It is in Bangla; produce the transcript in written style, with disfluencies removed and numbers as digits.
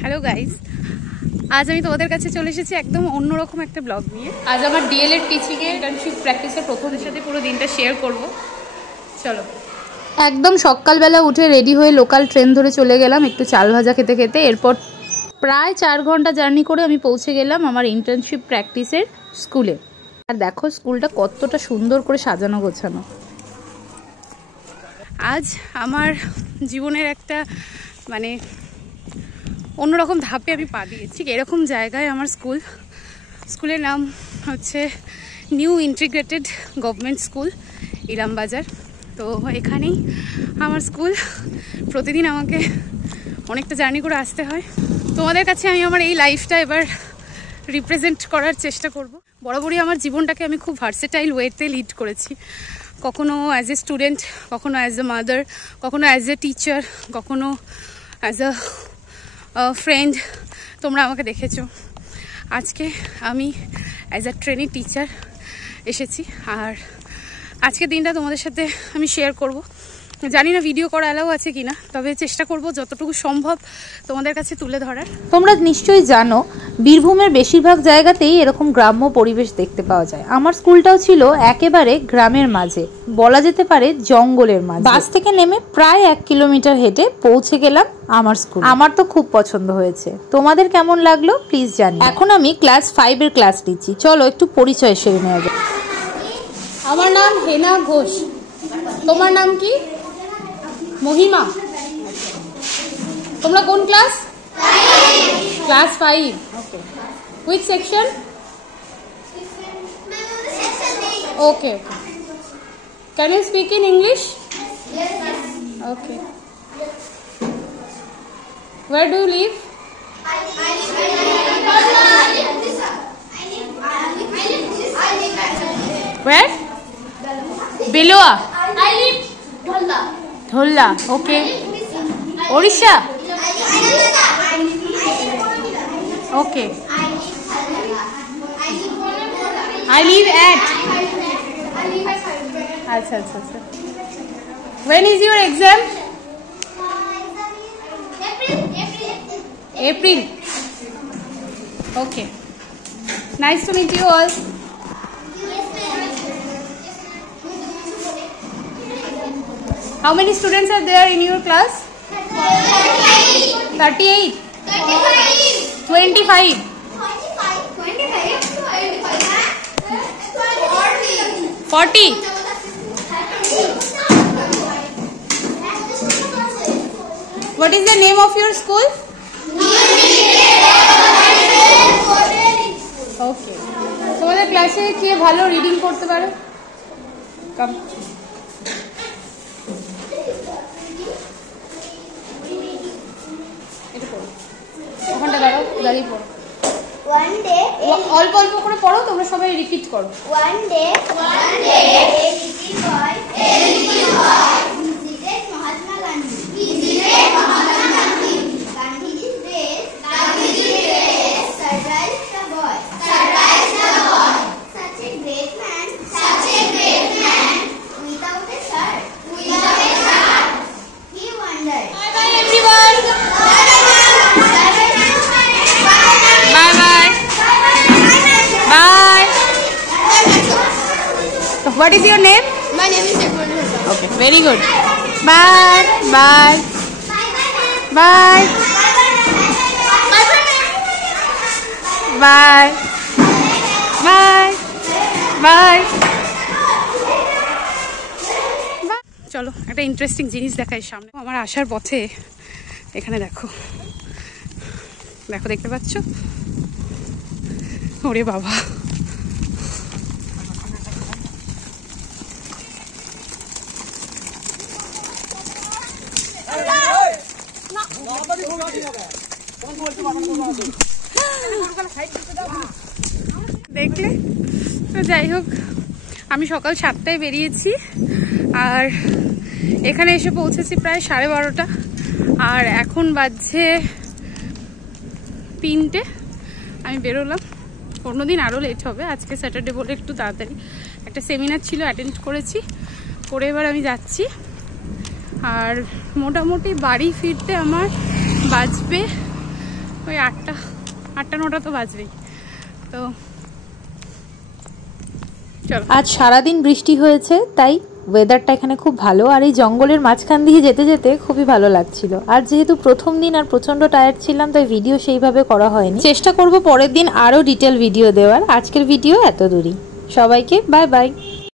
হ্যালো গাইস, আজ আমি তোমাদের কাছে চলে এসেছি একদম অন্যরকম একটা ব্লগ নিয়ে। আজ আমার ডিএলএড টিচিংয়ে ইন্টার্নশিপ প্র্যাকটিসের প্রথমের সাথে পুরো দিনটা শেয়ার করব। চলো, একদম সকালবেলা উঠে রেডি হয়ে লোকাল ট্রেন ধরে চলে গেলাম একটু চাল ভাজা খেতে খেতে। এরপর প্রায় 4 ঘন্টা জার্নি করে আমি পৌঁছে গেলাম আমার ইন্টার্নশিপ প্র্যাকটিসের স্কুলে। আর দেখো স্কুলটা কতটা সুন্দর করে সাজানো গোছানো। আজ আমার জীবনের একটা মানে অন্যরকম ধাপে আমি পা দিয়েছি। এরকম জায়গায় আমার স্কুলের নাম হচ্ছে new integrated government school Ilambazar. তো এখানেই আমার স্কুল। প্রতিদিন আমাকে অনেকটা জার্নি করে আসতে হয়। তোমাদের কাছে আমি আমার এই লাইফটা এবার রিপ্রেজেন্ট করার চেষ্টা করব। বরাবরই আমার জীবনটাকে আমি খুব ভার্সেটাইল ওয়েতে লিড করেছি। কখনো অ্যাজ এ স্টুডেন্ট, কখনো অ্যাজ এ মাদার, কখনো অ্যাজ এ টিচার, কখনো অ্যাজ এ ফ্রেন্ড। তোমরা আমাকে দেখেছো। আজকে আমি অ্যাজ আ ট্রেনিং টিচার এসেছি। আর আজকের দিনটা তোমাদের সাথে আমি শেয়ার করব। জানি না ভিডিও করা অ্যালাউ আছে কিনা, তবে চেষ্টা করব যতটুকু সম্ভব তোমাদের কাছে তুলে ধরার। তোমরা নিশ্চয়ই জানো বীরভূমের বেশিরভাগ জায়গাতেই এরকম গ্রাম্য পরিবেশ দেখতে পাওয়া যায়। আমার স্কুলটাও ছিল একেবারে গ্রামের মাঝে, বলা যেতে পারে জঙ্গলের মাঝে। বাস থেকে নেমে প্রায় 1 কিলোমিটার হেঁটে পৌঁছে গেলাম আমার স্কুল। আমার তো খুব পছন্দ হয়েছে। তোমাদের কেমন লাগলো প্লিজ জানিও। এখন আমি ক্লাস 5 এর ক্লাস নিচ্ছি। চলো একটু পরিচয় সেরে নেওয়া যাক। আমার নাম হেনা ঘোষ। তোমার নাম কি? মহিমা। তোমরা কোন class? Class 5। Okay. Which section? Okay. Can you speak in English? Okay. Where do you live? Where? Belua. I live Dholla. Dholla. Okay. Odisha. Okay. I live at. Acha. When is your exam? April. Okay. Nice to meet you all. How many students are there in your class? 38. 25. 40. What is the name of your school? Okay. তোমাদের ক্লাসে কে ভালো রিডিং করতে পারে? কাম। ওখানটা দাঁড়াও, দাঁড়িয়ে পড়ো। অল্প অল্প করে পড়ো, তোমরা সবাই রিপিট করো। One day, a little boy visited Mahatma Gandhi. Gandhiji's race surprised the boy. Such a great man, without a shirt. He wondered. Bye everyone. Bye. What is your name? My name is Ekmanu. Okay, very good. Bye. Bye. Bye. Bye. Bye. Bye. চলো একটা ইন্টারেস্টিং জিনিস দেখাই সামনে। আমার আসার পথে এখানে দেখো, দেখতে পাচ্ছ? ওরে বাবা, দেখলে তো। যাই হোক, আমি সকাল 7টায় বেরিয়েছি আর এখানে এসে পৌঁছেছি প্রায় 12:30। আর এখন বাজছে 3টে। আমি বেরোলাম। অন্যদিন আরও লেট হবে, আজকে স্যাটারডে বলে একটু তাড়াতাড়ি। একটা সেমিনার ছিল, অ্যাটেন্ড করেছি, করে এবার আমি যাচ্ছি। আর মোটামুটি বাড়ি ফিরতে আমার বাজবে ওই 8টা 9টা তো বাজবেই। তো চলো। আজ সারাদিন বৃষ্টি হয়েছে, তাই ওয়েদারটা এখানে খুব ভালো, আর এই জঙ্গলের মাঝখান দিয়ে যেতে যেতে খুবই ভালো লাগছিল। আর যেহেতু প্রথম দিন আর প্রচন্ড টায়ার্ড ছিলাম, তাই ভিডিও সেইভাবে করা হয়নি। চেষ্টা করব পরের দিন আরও ডিটেল ভিডিও দেওয়ার। আজকের ভিডিও এত দূরই। সবাইকে বাই বাই।